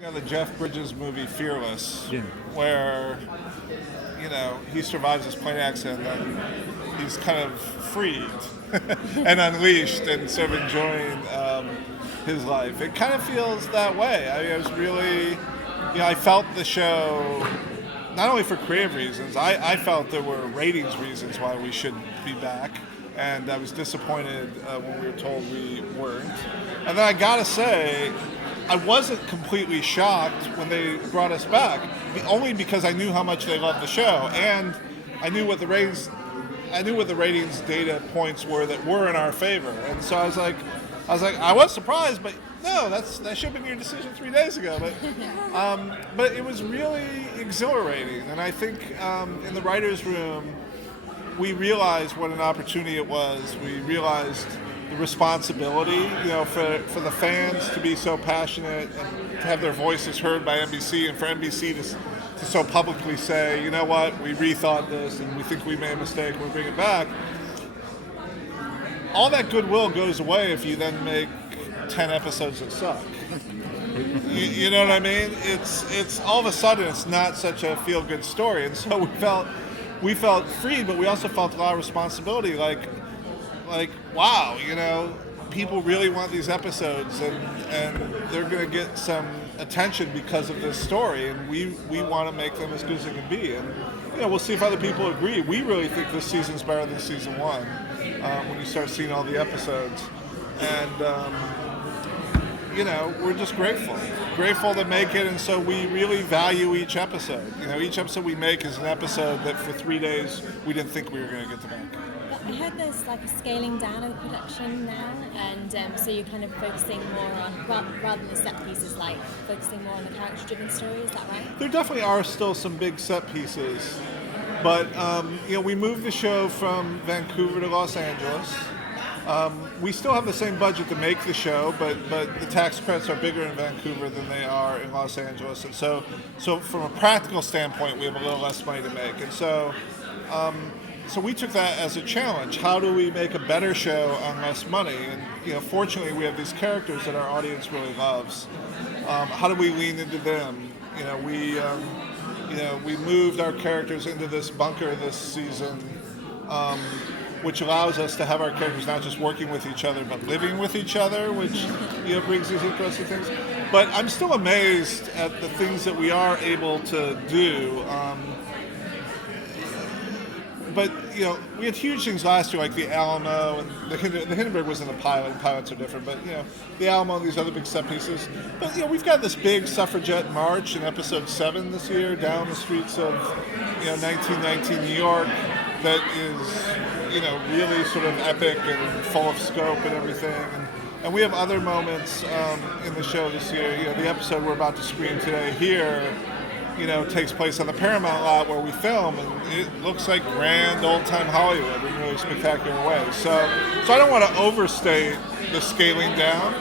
The Jeff Bridges movie Fearless, Yeah. where he survives this plane accident and he's kind of freed and unleashed and sort of enjoying his life. It kind of feels that way. I was really, I felt the show not only for creative reasons. I felt there were ratings reasons why we should be back, and I was disappointed when we were told we weren't. And then I gotta say, I wasn't completely shocked when they brought us back, only because I knew how much they loved the show, and I knew what the ratings data points were that were in our favor. And so I was surprised, but no, that should have been your decision 3 days ago. But it was really exhilarating, and I think in the writers' room we realized what an opportunity it was. We realized the responsibility, for the fans to be so passionate and to have their voices heard by NBC, and for NBC to so publicly say, you know what, we rethought this and we think we made a mistake, we'll bring it back. All that goodwill goes away if you then make 10 episodes that suck. You know what I mean? It's all of a sudden it's not such a feel-good story, and so we felt free, but we also felt a lot of responsibility. Like, wow, people really want these episodes, and they're going to get some attention because of this story, and we want to make them as good as they can be. And we'll see if other people agree. We really think this season's better than season one when you start seeing all the episodes, and we're just grateful to make it, and so we really value each episode. Each episode we make is an episode that for 3 days we didn't think we were going to get to make. I heard there's like a scaling down of the production now, and so you're kind of focusing more on, rather than the set pieces, like focusing more on the character-driven story. Is that right? There definitely are still some big set pieces, but we moved the show from Vancouver to Los Angeles. We still have the same budget to make the show, but the tax credits are bigger in Vancouver than they are in Los Angeles, and so from a practical standpoint, we have a little less money to make, and so we took that as a challenge. How do we make a better show on less money? And fortunately, we have these characters that our audience really loves. How do we lean into them? We moved our characters into this bunker this season, which allows us to have our characters not just working with each other, but living with each other, which brings these interesting things. But I'm still amazed at the things that we are able to do. But we had huge things last year, like the Alamo, and the Hindenburg was in the pilot, and pilots are different, but the Alamo and these other big set pieces. But we've got this big suffragette march in episode 7 this year down the streets of 1919 New York that is really sort of epic and full of scope and everything. And we have other moments in the show this year. The episode we're about to screen today here takes place on the Paramount lot where we film, and it looks like grand old-time Hollywood in really spectacular ways. So I don't want to overstate the scaling down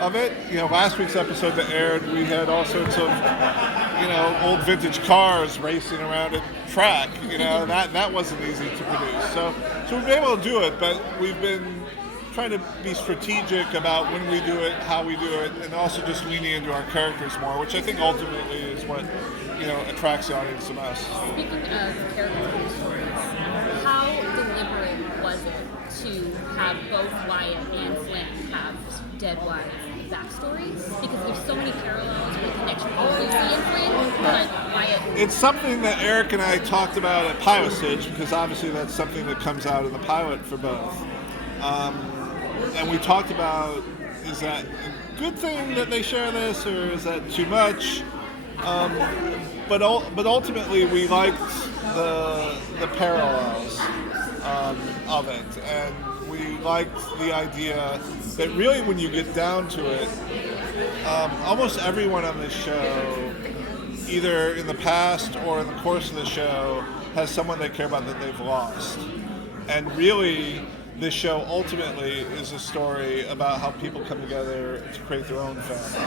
of it. Last week's episode that aired, we had all sorts of, old vintage cars racing around a track. That wasn't easy to produce. So we've been able to do it, but we've been trying to be strategic about when we do it, how we do it, and also just leaning into our characters more, which I think ultimately is what attracts the audience the most. Speaking of character stories, how deliberate was it to have both Wyatt and Flynn have dead wife backstories? Because there's so many parallels with connection with Lucy and Flynn, but Wyatt... It's something that Eric and I talked about at pilot stage, because obviously that's something that comes out in the pilot for both. And we talked about, is that a good thing that they share this, or is that too much? But ultimately, we liked the parallels of it, and we liked the idea that really, when you get down to it, almost everyone on this show, either in the past or in the course of the show, has someone they care about that they've lost, and really, this show ultimately is a story about how people come together to create their own family.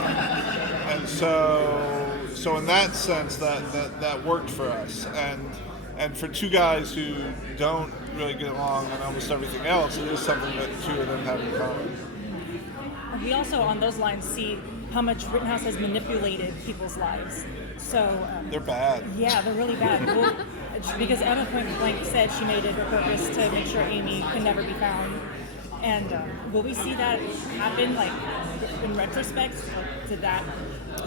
And so in that sense, that worked for us. And for two guys who don't really get along on almost everything else, it is something that two of them have in common. We also, on those lines, see how much Rittenhouse has manipulated people's lives. So They're bad. yeah, they're really bad. Well, because Emma point blank said she made it her purpose to make sure Amy can never be found. And will we see that happen? Like in retrospect, like, is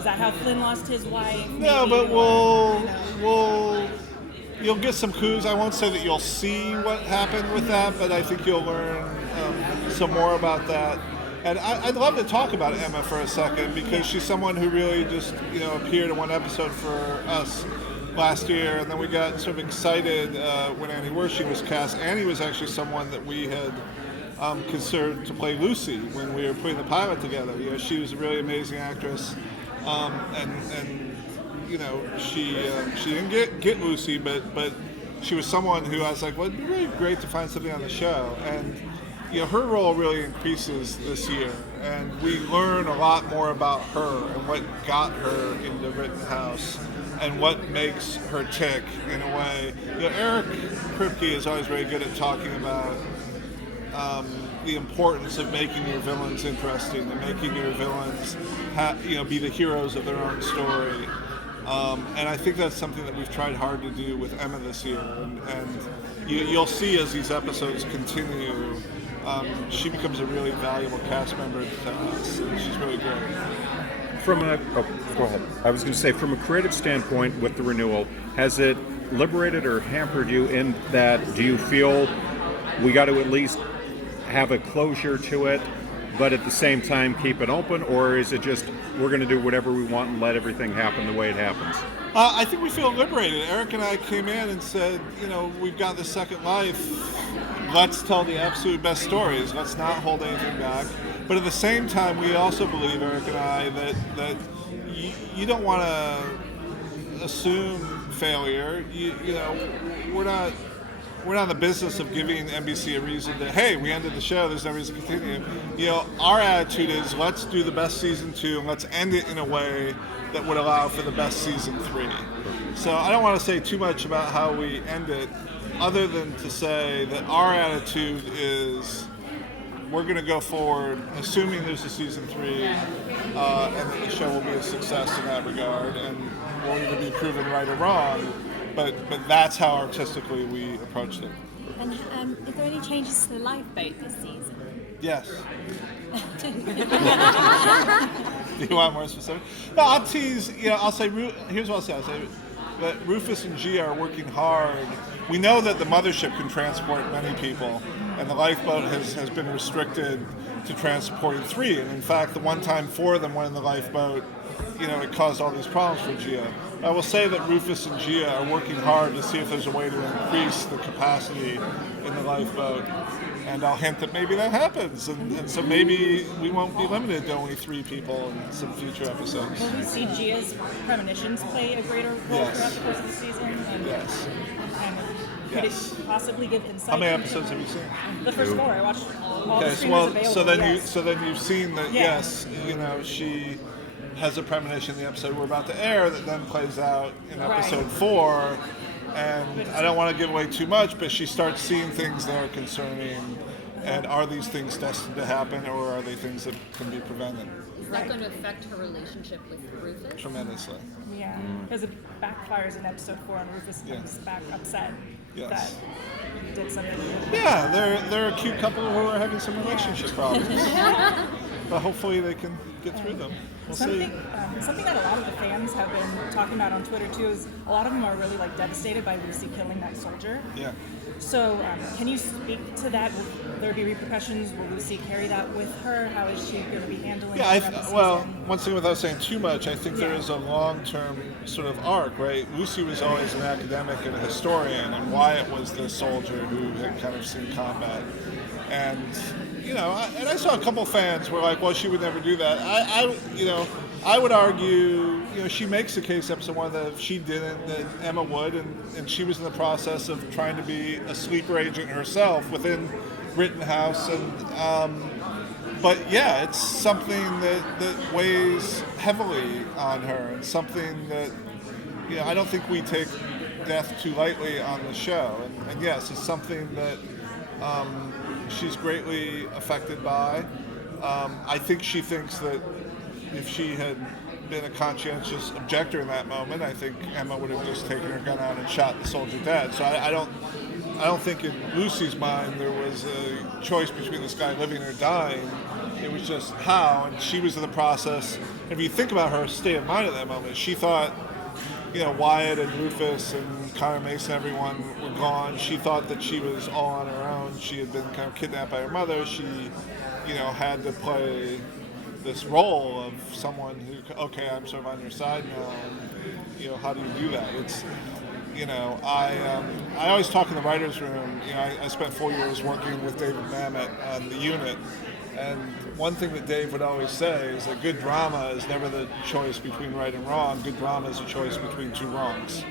that how Flynn lost his wife? No, maybe? but Or, you'll get some clues. I won't say that you'll see what happened with that, but I think you'll learn some more about that. And I'd love to talk about Emma for a second, because she's someone who really just appeared in one episode for us last year, and then we got sort of excited when Annie Wershing was cast. Annie was actually someone that we had considered to play Lucy when we were putting the pilot together. She was a really amazing actress, and she didn't get Lucy, but she was someone who I was like, well, it'd be really great to find something on the show. And her role really increases this year, and we learn a lot more about her and what got her into Rittenhouse and what makes her tick in a way. Eric Kripke is always very good at talking about the importance of making your villains interesting and making your villains be the heroes of their own story. And I think that's something that we've tried hard to do with Emma this year. And you'll see as these episodes continue, she becomes a really valuable cast member to us. And she's really great. Go ahead. I was going to say, from a creative standpoint with the renewal, has it liberated or hampered you in that, do you feel we got to at least have a closure to it, but at the same time keep it open, or is it just we're going to do whatever we want and let everything happen the way it happens? I think we feel liberated. Eric and I came in and said, we've got this second life. Let's tell the absolute best stories. Let's not hold anything back. But at the same time, we also believe, Eric and I, that you don't want to assume failure. We're not in the business of giving NBC a reason to, hey, we ended the show, there's no reason to continue. Our attitude is, let's do the best season 2 and let's end it in a way that would allow for the best season 3. So I don't want to say too much about how we end it, other than to say that our attitude is we're going to go forward assuming there's a season 3 and that the show will be a success in that regard, and we'll either be proven right or wrong. But that's how artistically we approached it. And is there any changes to the lifeboat this season? Yes. Do you want more specific? No, I'll tease. I'll say. Here's what I'll say. I'll say that Rufus and Gia are working hard. We know that the mothership can transport many people, and the lifeboat has been restricted to transporting 3. And in fact, the one time 4 of them went in the lifeboat, it caused all these problems for Gia. I will say that Rufus and Gia are working hard to see if there's a way to increase the capacity in the lifeboat. And I'll hint that maybe that happens. And so maybe we won't be limited to only 3 people in some future episodes. will we see Gia's premonitions play a greater role throughout the course of the season? And, Yes. And could it possibly give insight? How many into episodes have you seen? The first 4. I watched all the Okay, streamers available. so then you've seen that, Yeah. yes, she has a premonition in the episode we're about to air that then plays out in episode 4. And I don't want to give away too much, but she starts seeing things that are concerning. And are these things destined to happen, or are they things that can be prevented? Is that going to affect her relationship with Rufus? Tremendously. Yeah, because it backfires in episode 4 and Rufus comes back upset Yes. that he did something. Yeah, they're a cute couple who are having some relationship problems. But hopefully they can get through them. We'll see. Something that a lot of the fans have been talking about on Twitter too is a lot of them are really devastated by Lucy killing that soldier. Yeah. So can you speak to that? Will there be repercussions? Will Lucy carry that with her? How is she going to be handling it? Once again, without saying too much, I think there is a long-term sort of arc, right? Lucy was always an academic and a historian, and Wyatt was the soldier who had kind of seen combat. And I saw a couple fans were like, well, she would never do that. I would argue, she makes the case episode 1 that if she didn't, that Emma would, and she was in the process of trying to be a sleeper agent herself within Rittenhouse, but yeah, it's something that weighs heavily on her, and something that I don't think we take death too lightly on the show, and yes, it's something that she's greatly affected by. I think she thinks that if she had been a conscientious objector in that moment, I think Emma would have just taken her gun out and shot the soldier dead. So I don't think in Lucy's mind there was a choice between this guy living or dying. It was just how, and she was in the process. If you think about her state of mind at that moment, she thought, Wyatt and Rufus and Connor Mason, everyone were gone. She thought that she was all on her own. She had been kind of kidnapped by her mother. She, had to play this role of someone who, okay, I'm sort of on your side now. How do you do that? It's, I always talk in the writers' room. I spent 4 years working with David Mamet on the unit, and one thing that Dave would always say is that good drama is never the choice between right and wrong. Good drama is a choice between two wrongs.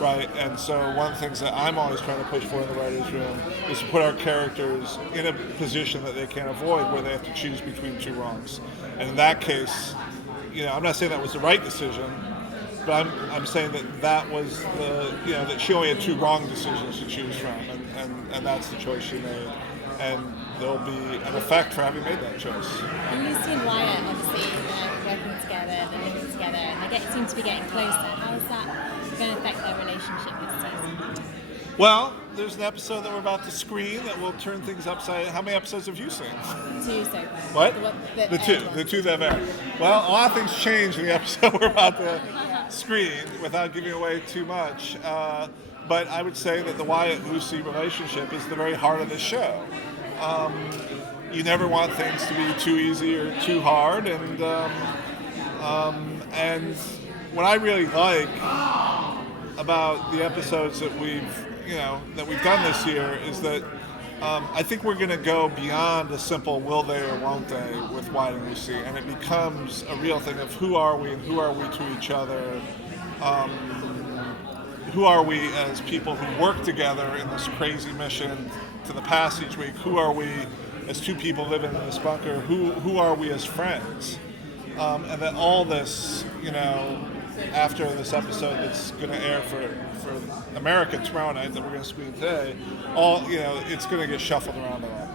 Right, and so one of the things that I'm always trying to push for in the writers' room is to put our characters in a position that they can't avoid, where they have to choose between two wrongs. And in that case, I'm not saying that was the right decision, but I'm saying that was that she only had two wrong decisions to choose from, and that's the choice she made. And there'll be an effect for having made that choice. And Lucy and Wyatt, obviously, working together, they're living together, and they seem to be getting closer. How is that going to affect their relationship this season? Well, there's an episode that we're about to screen that will turn things upside. How many episodes have you seen? 2 so far. What? The two that have aired. Well, a lot of things change in the episode we're about to screen without giving away too much. But I would say that the Wyatt-Lucy relationship is the very heart of the show. You never want things to be too easy or too hard, and what I really like about the episodes that we've done this year is that I think we're going to go beyond a simple will they or won't they with Wyatt and Lucy, and it becomes a real thing of who are we and who are we to each other. Who are we as people who work together in this crazy mission to the past each week? Who are we as two people living in this bunker? Who are we as friends? And that all this, after this episode that's going to air for America tomorrow night that we're going to screen today, it's going to get shuffled around a lot.